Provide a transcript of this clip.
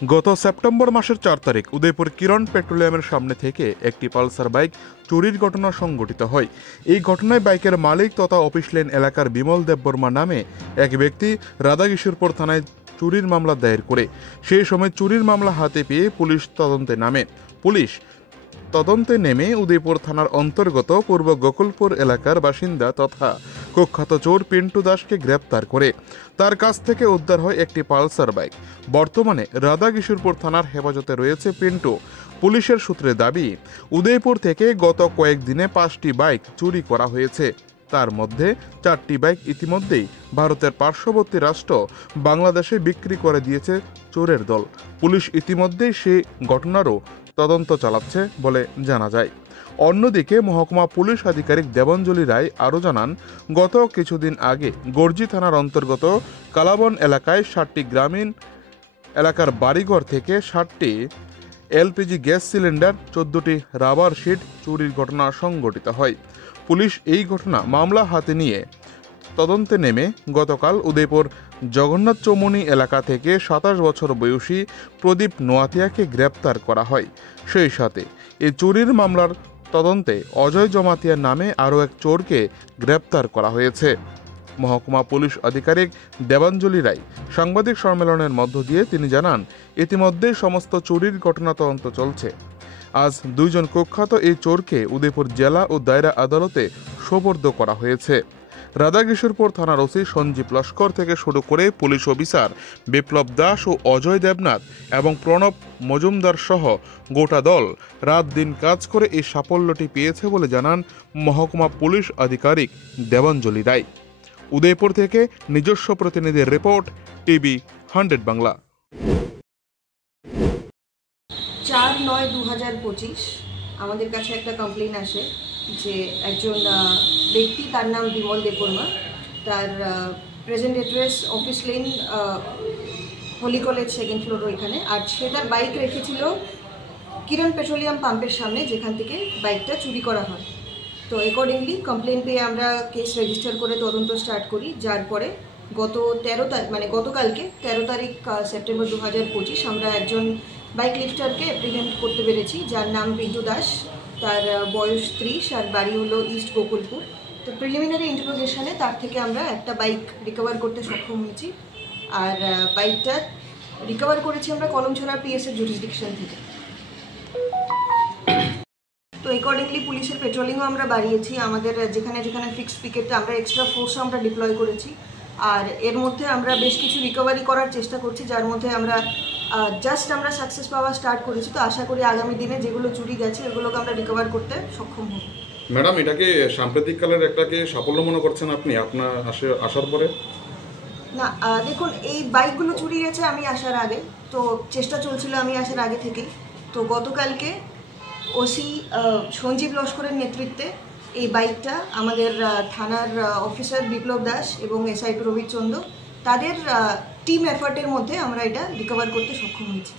গত সেপ্টেম্বর মাসের 4 তারিখ উদয়পুর কিরণ পেট্রোলিয়ামের সামনে থেকে একটি পালসার বাইক চুরির ঘটনা সংঘটিত হয়। এই ঘটনায় বাইকের মালিক তথা অফিস লেন এলাকার বিমল দেববর্মা নামে এক ব্যক্তি রাধাকিশোরপুর থানায় চুরির মামলা দায়ের করে। সেই সময় চুরির মামলা হাতে পেয়ে পুলিশ তদন্তে নেমে উদয়পুর থানার অন্তর্গত পূর্ব গোকুলপুর এলাকার বাসিন্দা তথা কুখ্যাত চোর পিন্টু দাসকে গ্রেপ্তার করে তার কাছ থেকে উদ্ধার হয় একটি পালসার বাইক। বর্তমানে রাধাকিশোরপুর থানার হেফাজতে রয়েছে পিন্টু। পুলিশের সূত্রে দাবি, উদয়পুর থেকে গত কয়েকদিনে 5টি বাইক চুরি করা হয়েছে। তার মধ্যে 4টি বাইক ইতিমধ্যেই ভারতের পার্শ্ববর্তী রাষ্ট্র বাংলাদেশে বিক্রি করে দিয়েছে চোরের দল। পুলিশ ইতিমধ্যেই সেই ঘটনারও তদন্ত চালাচ্ছে বলে জানা যায়। অন্যদিকে মহকুমা পুলিশ আধিকারিক দেবাঞ্জলি রায় আরও জানান, গত কিছুদিন আগে গর্জি থানার অন্তর্গত কালাবন এলাকায় 7টি গ্রামীণ এলাকার বাড়িঘর থেকে 7টি এলপিজি গ্যাস সিলিন্ডার, 14টি রাবার শিট চুরির ঘটনা সংঘটিত হয়। পুলিশ এই ঘটনা মামলা হাতে নিয়ে তদন্তে নেমে গতকাল উদয়পুর জগন্নাথ চৌমুনি এলাকা থেকে 27 বছর বয়সী প্রদীপ নোয়াতিয়াকে গ্রেপ্তার করা হয়। সেই সাথে এই চুরির মামলার তদন্তে অজয় জমাতিয়ার নামে আরও এক চোরকে গ্রেপ্তার করা হয়েছে। মহকুমা পুলিশ আধিকারিক দেবাঞ্জলি রায় সাংবাদিক সম্মেলনের মধ্য দিয়ে তিনি জানান, ইতিমধ্যে সমস্ত চুরির ঘটনা তদন্ত চলছে। আজ 2 জন কুখ্যাত এই চোরকে উদয়পুর জেলা ও দায়রা আদালতে সোপর্দ করা হয়েছে। রাধাকিশোরপুর থানার ওসি সঞ্জীব লস্কর থেকে শুরু করে পুলিশ অফিসার বিপ্লব দাস ও অজয় দেবনাথ এবং প্রণব মজুমদার সহ গোটা দল রাত দিন কাজ করে এই সাফল্যটি পেয়েছে বলে জানান মহকুমা পুলিশ আধিকারিক দেবাঞ্জলি রায়। উদয়পুর থেকে নিজস্ব প্রতিনিধির রিপোর্ট, টিভি 100 বাংলা। 4/9/2025 আমাদের কাছে একটা কমপ্লেন আসে যে একজন ব্যক্তি, তার নাম বিমল দেববর্মা, তার present address Office Lane Holy College 2nd floor ওইখানে, আর সে তার বাইক রেখেছিল কিরণ পেট্রোলিয়াম পাম্পের সামনে, যেখান থেকে বাইকটা চুরি করা হয়। তো অ্যাকর্ডিংলি কমপ্লেন পেয়ে আমরা কেস রেজিস্টার করে তদন্ত স্টার্ট করি, যার পরে গত 13 তারিখ মানে গতকালকে 13 তারিখ সেপ্টেম্বর 2025 আমরা একজন বাইক লিফটারকে অ্যাপ্রিহেন্ড করতে পেরেছি, যার নাম পিন্টু দাস, তার বয়স 30 আর বাড়ি হলো ইস্ট গোকুলপুর। তো প্রিলিমিনারি ইন্টারোগেশনে তার থেকে আমরা একটা বাইক রিকভার করতে সক্ষম হয়েছি, আর বাইকটা রিকভার করেছি আমরা কলমছড়া পিএসের জুরিসডিকশন থেকে। তো অ্যাকর্ডিংলি পুলিশের পেট্রোলিংও আমরা বাড়িয়েছি, আমাদের যেখানে যেখানে ফিক্সড পিকেটে আমরা এক্সট্রা ফোর্সও আমরা ডিপ্লয় করেছি, আর এর মধ্যে আমরা বেশ কিছু রিকভারি করার চেষ্টা করছি, যার মধ্যে আমরা আমরা সাকসেস পাওয়া স্টার্ট করেছি। তো আশা করি আগামী দিনে যেগুলো চুরি গেছে এগুলোকে আমরা রিকভার করতে সক্ষম হব। ম্যাডাম, এটাকে সাম্প্রতিককালের একটাকে সাফল্য মনে করছেন আপনি আপনার আসার পরে? না, দেখুন, এই বাইকগুলো চুরি গেছে আমি আসার আগে, তো চেষ্টা চলছিল আমি আসার আগে থেকেই। তো গতকালকে ওসি সঞ্জীব লস্করের নেতৃত্বে এই বাইকটা আমাদের থানার অফিসার বিপ্লব দাস এবং এসআই প্রবীর চন্দ্র, তাদের টিম এফার্টের মধ্যে আমরা এটা রিকভার করতে সক্ষম হয়েছি।